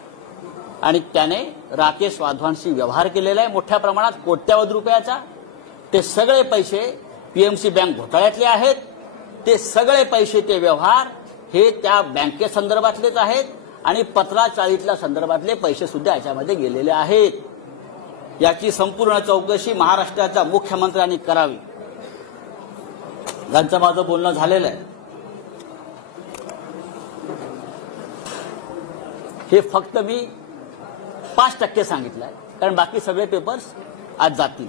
आणि त्याने राकेश वाधवांशी व्यवहार केलेला आहे मोठ्या प्रमाणात, कोट्यावधी रुपयाचा. ते सगळे पैसे पीएमसी बँक घोटाळ्यातले आहेत. ते सगळे पैसे, ते व्यवहार हे त्या बँकेसंदर्भातलेच आहेत आणि 1540 संदर्भातले पैसे सुद्धा याच्यामध्ये गेलेले आहेत. याची संपूर्ण चौकशी महाराष्ट्राच्या मुख्यमंत्र्यांनी करावी. यांचं माझं बोलणं झालेलं आहे. हे फक्त मी 5% सांगितलंय, कारण बाकी सगळे पेपर्स आज जातील.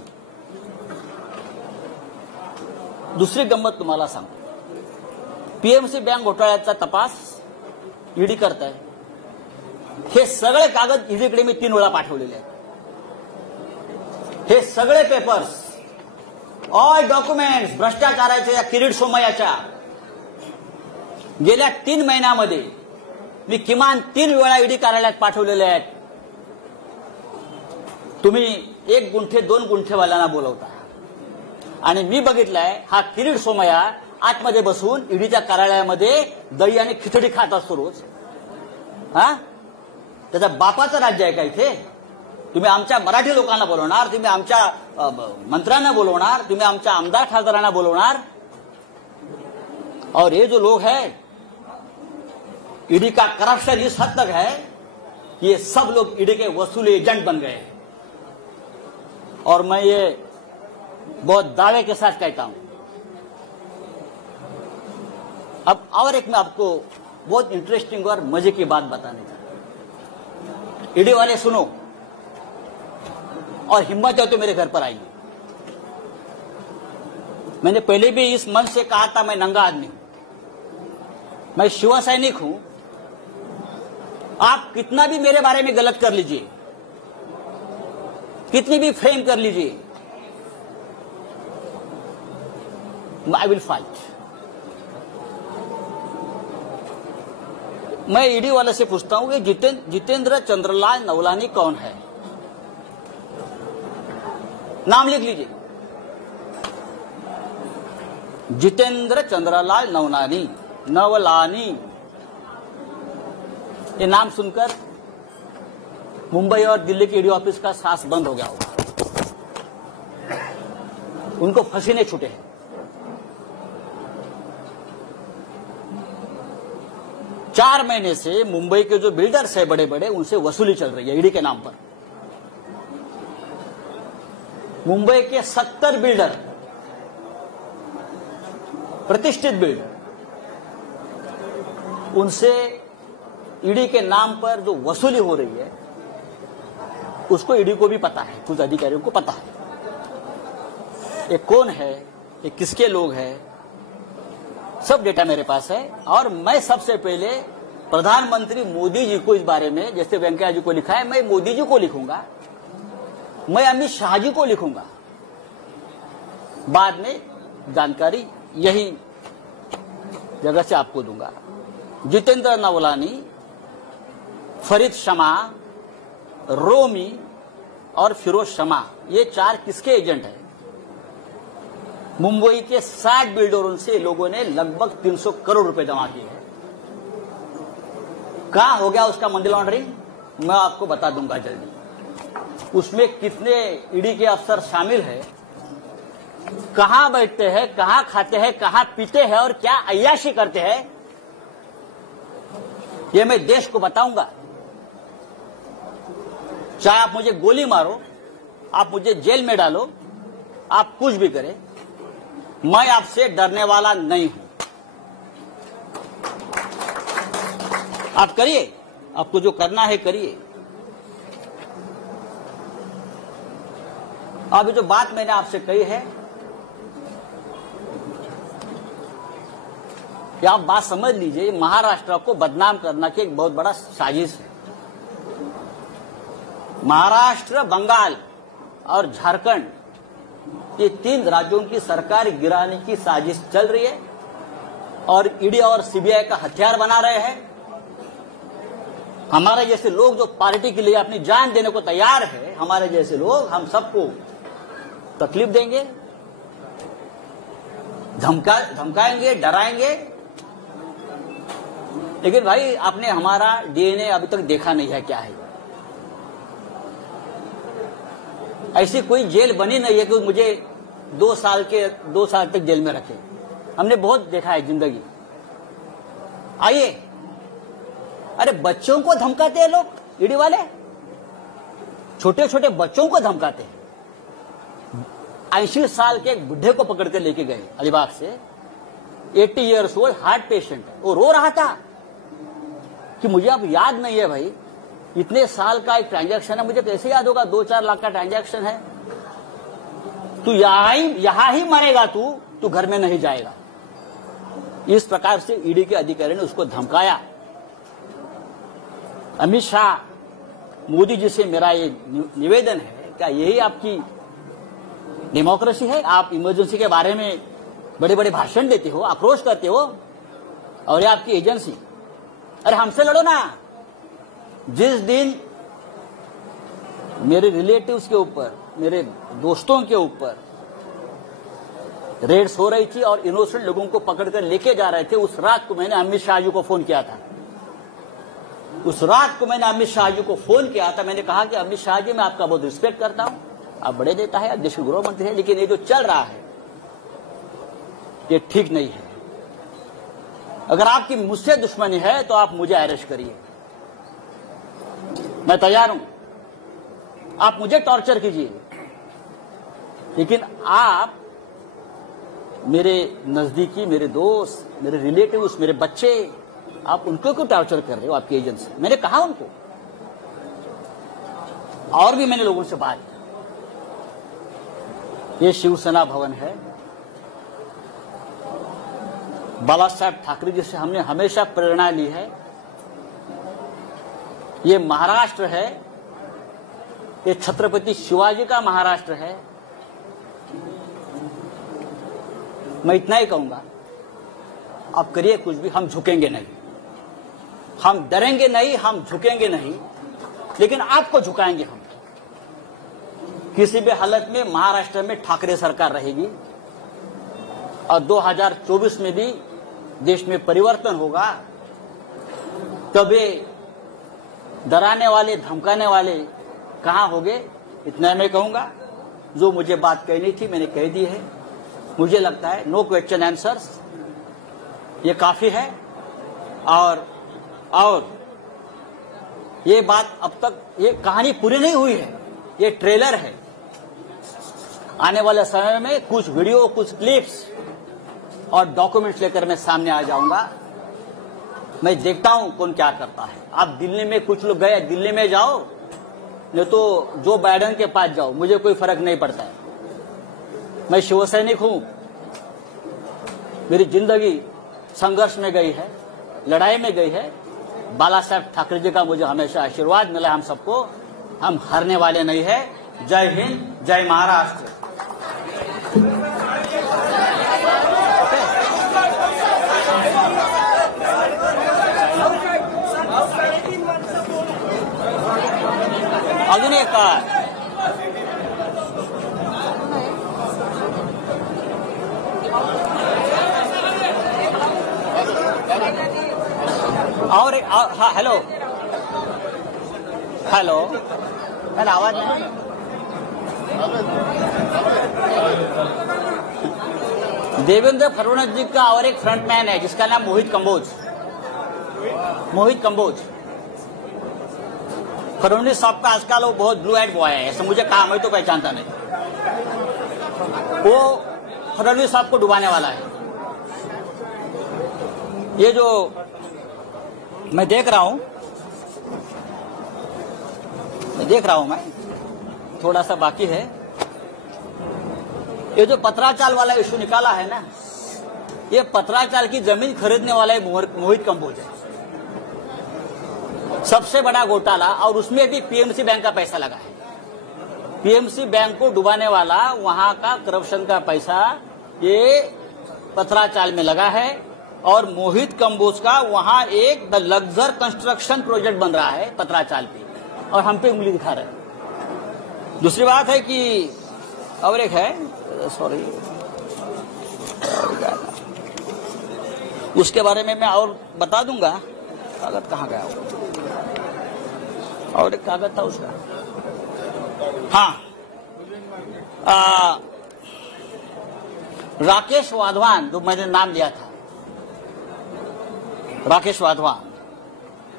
दुसरी गंमत तुम्हाला सांगतो. पीएमसी बँक घोटाळ्याचा तपास ईडी करत आहे. हे सगळे कागद ईडीकडे मी 3 वेळा पाठवलेले आहेत. हे सगळे पेपर्स, ऑल डॉक्युमेंट्स भ्रष्टाचाराच्या या किरीट सोमय्याच्या गेल्या 3 महिन्यामध्ये मी किमान 3 वेळा ईडी कार्यालयात पाठवलेले आहेत. तुम्ही 1 गुंठे 2 गुंठेवाल्यांना बोलवता आणि मी बघितलंय हा किरीट सोमय्या आतमध्ये बसून ईडीच्या कार्यालयामध्ये दही आणि खिचडी खात असतो रोज. हा, त्याच्या बापाचं राज्य आहे का इथे? तुम्ही आमच्या मराठी लोकांना बोलवणार, तुम्ही आमच्या मंत्र्यांना बोलवणार, तुम्ही आमच्या आमदार खासदारांना बोलवणार. और ये जो लोग हैं, ईडी का करप्शन इस हद तक है कि ये सब लोग ईडी के वसूली एजेंट बन गए. और मैं ये बहुत दावे के साथ कहता हूं. अब और एक मैं आपको बहुत इंटरेस्टिंग और मजे की बात बताने चाहता हूं. ईडी वाले सुनो और हिम्मत है तो मेरे घर पर आइए. मैंने पहले भी इस मंच से कहा था मैं नंगा आदमी हूं, मैं शिव सैनिक हूं. आप कितना भी मेरे बारे में गलत कर लीजिए, कितनी भी फ्रेम कर लीजिए, आई विल फाइट. मैं ईडी वाले से पूछता हूं कि जितेंद्र चंद्रलाल नवलानी कौन है? नाम लिख लीजिए. जितेंद्र चंद्रलाल नवलानी. ये नाम सुनकर मुंबई और दिल्ली के ईडी ऑफिस का सांस बंद हो गया होगा. उनको पसीने छूटे हैं. चार महीने से मुंबई के जो बिल्डर्स है बड़े बड़े, उनसे वसूली चल रही है ईडी के नाम पर. मुंबई के 70 बिल्डर, प्रतिष्ठित बिल्डर, उनसे ईडी के नाम पर जो वसूली हो रही है उसको ईडी को भी पता है, कुछ अधिकारियों को पता है. ये कौन है, ये किसके लोग हैं, सब डेटा मेरे पास है. और मैं सबसे पहले प्रधानमंत्री मोदी जी को इस बारे में, जैसे वेंकैया जी को लिखा है, मैं मोदी जी को लिखूंगा, मैं अमित शाह जी को लिखूंगा, बाद में जानकारी यही जगह से आपको दूंगा। जितेंद्र नवलानी, फरीद शमा, रोमी और फिरोज शमा, ये 4 किसके एजेंट हैं? मुंबई के 60 बिल्डरों से लोगों ने लगभग 300 करोड़ रुपए जमा किए हैं। कहां हो गया उसका मनी लॉन्ड्रिंग, मैं आपको बता दूंगा जल्दी। उसमें कितने ईडी के अफसर शामिल है, कहां बैठते हैं, कहां खाते हैं, कहां पीते हैं और क्या अय्याशी करते हैं, ये मैं देश को बताऊंगा। चाहे आप मुझे गोली मारो, आप मुझे जेल में डालो, आप कुछ भी करें, मैं आपसे डरने वाला नहीं हूं। आप करिए, आपको जो करना है करिए। अभी जो बात मैंने आपसे कही है, कि आप बात समझ लीजिए, महाराष्ट्र को बदनाम करना की एक बहुत बड़ा साजिश है। महाराष्ट्र, बंगाल और झारखंड, ये 3 राज्यों की सरकार गिराने की साजिश चल रही है और ईडी और सीबीआई का हथियार बना रहे हैं। हमारे जैसे लोग जो पार्टी के लिए अपनी जान देने को तैयार है, हमारे जैसे लोग, हम सबको तकलीफ देंगे, धमकाएंगे, डराएंगे। लेकिन भाई, आपने हमारा डीएनए अभी तक देखा नहीं है क्या है। ऐसी कोई जेल बनी नहीं है कि मुझे 2 साल तक जेल में रखे। हमने बहुत देखा है जिंदगी। आइए, अरे बच्चों को धमकाते हैं लोग, ईडी वाले छोटे छोटे बच्चों को धमकाते हैं। 80 साल के एक बुढ़े को पकड़ के लेके गए अलीबाग से, 80 ईयर्स ओल्ड हार्ट पेशेंट, वो रो रहा था कि मुझे अब याद नहीं है भाई, इतने साल का एक ट्रांजैक्शन है, मुझे कैसे याद होगा, 2-4 लाख का ट्रांजैक्शन है। तू यहां ही मरेगा, तू घर में नहीं जाएगा। इस प्रकार से ईडी के अधिकारी ने उसको धमकाया। अमित शाह, मोदी जी से मेरा ये निवेदन है, क्या यही आपकी डेमोक्रेसी है? आप इमरजेंसी के बारे में बड़े बड़े भाषण देते हो, आक्रोश करते हो, और ये आपकी एजेंसी। अरे हमसे लड़ो ना। जिस दिन मेरे रिलेटिव्स के ऊपर, मेरे दोस्तों के ऊपर रेड्स हो रही थी और इनोसेंट लोगों को पकड़कर लेके जा रहे थे, उस रात को मैंने अमित शाह जी को फोन किया था। मैंने कहा कि अमित शाह जी, मैं आपका बहुत रिस्पेक्ट करता हूं, आप बड़े नेता है, देश के गृह मंत्री है, लेकिन ये जो चल रहा है ये ठीक नहीं है। अगर आपकी मुझसे दुश्मनी है तो आप मुझे अरेस्ट करिए, मैं तैयार हूं। आप मुझे टॉर्चर कीजिए, लेकिन आप मेरे नजदीकी, मेरे दोस्त, मेरे रिलेटिव्स, मेरे बच्चे, आप उनको क्यों टॉर्चर कर रहे हो आपकी एजेंसी? मैंने कहा उनको, और भी मैंने लोगों से बात की। ये शिवसेना भवन है, बाला साहब ठाकरे जी से हमने हमेशा प्रेरणा ली है। ये महाराष्ट्र है, ये छत्रपति शिवाजी का महाराष्ट्र है। मैं इतना ही कहूंगा, आप करिए कुछ भी, हम झुकेंगे नहीं, हम डरेंगे नहीं, हम झुकेंगे नहीं, लेकिन आपको झुकाएंगे हम। किसी भी हालत में महाराष्ट्र में ठाकरे सरकार रहेगी और 2024 में भी देश में परिवर्तन होगा। तभी डराने वाले, धमकाने वाले कहां होंगे, इतना मैं कहूंगा। जो मुझे बात कहनी थी मैंने कह दी है। मुझे लगता है नो क्वेश्चन आंसर्स, ये काफी है। और ये बात अब तक, ये कहानी पूरी नहीं हुई है, ये ट्रेलर है। आने वाले समय में कुछ वीडियो, कुछ क्लिप्स और डॉक्यूमेंट्स लेकर मैं सामने आ जाऊंगा। मैं देखता हूं कौन क्या करता है। आप दिल्ली में, कुछ लोग गए, दिल्ली में जाओ, नहीं तो जो बाइडेन के पास जाओ, मुझे कोई फर्क नहीं पड़ता है। मैं शिवसैनिक हूं, मेरी जिंदगी संघर्ष में गई है, लड़ाई में गई है। बाला साहब ठाकरे जी का मुझे हमेशा आशीर्वाद मिला है हम सबको, हम हारने वाले नहीं है। जय हिंद, जय महाराष्ट्र। अजून एक और हाँ, हेलो हेलो, मैंने आवाज नहीं। देवेंद्र फडणवीस जी का और एक फ्रंटमैन है जिसका नाम मोहित कंबोज। मोहित कंबोज फडणवीस साहब का आजकल वो बहुत ब्लू आइड बॉय है, ऐसा मुझे कहा, मैं तो पहचानता नहीं। वो फडणवीस साहब को डुबाने वाला है। ये जो मैं देख रहा हूं, मैं थोड़ा सा बाकी है। ये जो पत्राचाल वाला इशू निकाला है ना, ये पत्राचाल की जमीन खरीदने वाला मोहित कंबोज है। सबसे बड़ा घोटाला, और उसमें भी पीएमसी बैंक का पैसा लगा है। पीएमसी बैंक को डुबाने वाला, वहां का करप्शन का पैसा ये पत्राचाल में लगा है। और मोहित कंबोज का वहां एक द लग्जर कंस्ट्रक्शन प्रोजेक्ट बन रहा है पत्राचाल पे, और हम पे उंगली दिखा रहे हैं। दूसरी बात है कि और एक है, सॉरी, उसके बारे में मैं और बता दूंगा। कागज कहाँ गया वो? और एक कागज था उसका, हाँ, राकेश वाधवान, जो मैंने नाम लिया था, राकेश वाधवान,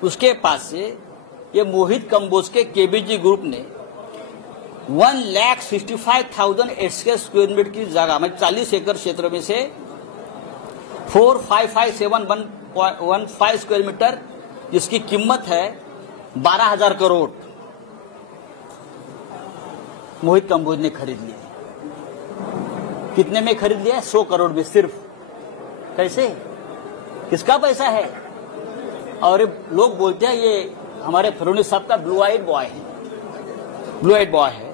उसके पास से ये मोहित कंबोज के केबीजी ग्रुप ने 1,65,000 स्क्वायर मीटर की जगह में 40 एकड़ क्षेत्र में से 455,715 स्क्वायर मीटर, जिसकी कीमत है 12,000 करोड़, मोहित कंबोज ने खरीद लिया। कितने में खरीद लिया? 100 करोड़ में सिर्फ। कैसे? किसका पैसा है? और लोग बोलते हैं ये हमारे फडणवीस साहब का ब्लू आइड बॉय है, ब्लू आइड बॉय है।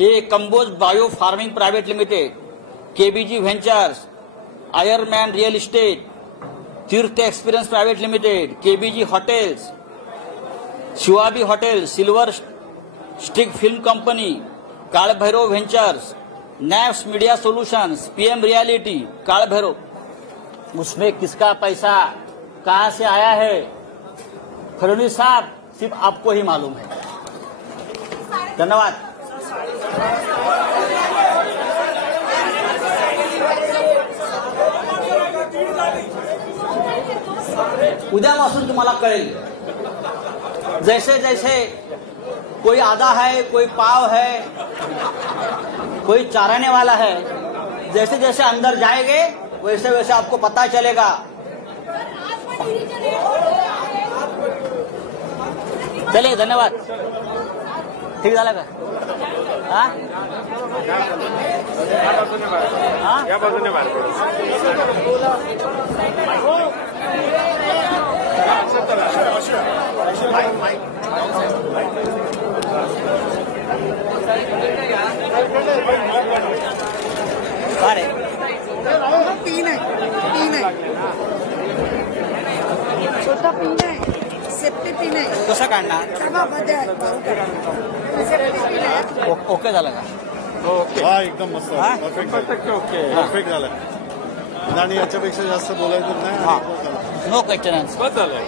ये Kamboj bio farming private limited, KBG ventures, Ironman real estate, Tirth experience private limited, KBG hotels, शिवाबी hotel, silver stick film company, Kaal Bhairav ventures, नैप्स media solutions, PM reality, Kaal Bhairav, उसमें किसका पैसा कहां से आया है फडणवीस साहब, सिर्फ आपको ही मालूम है। धन्यवाद। उद्यापासून तुम्हाला कळेल, जैसे जैसे कोई आधा है, कोई पाव है, कोई चाराने वाला है, जैसे जैसे अंदर जाएंगे वैसे वैसे आपको पता चलेगा। चलिए, धन्यवाद। ठीक झालं का? हाँ? या बाजूने बाहेर अरे तीन है छोटा पिन आहे, सेफ्टी पिन आहे, कसं काढणार? ओके झालं का? ओके, हा एकदम मस्त, परफेक्ट, ओके, परफेक्ट झालं आणि याच्यापेक्षा जास्त बोलायचं नाही। नो क्वेश्चन आन्सर, बस झालं,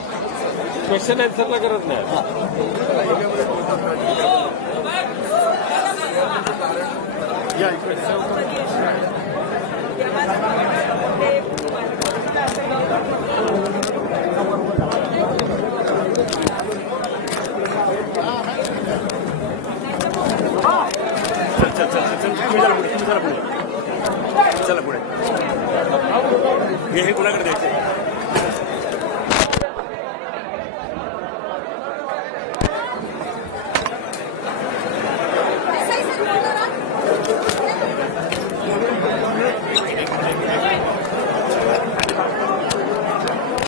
क्वेश्चन आन्सरला गरज नाही। या इकडे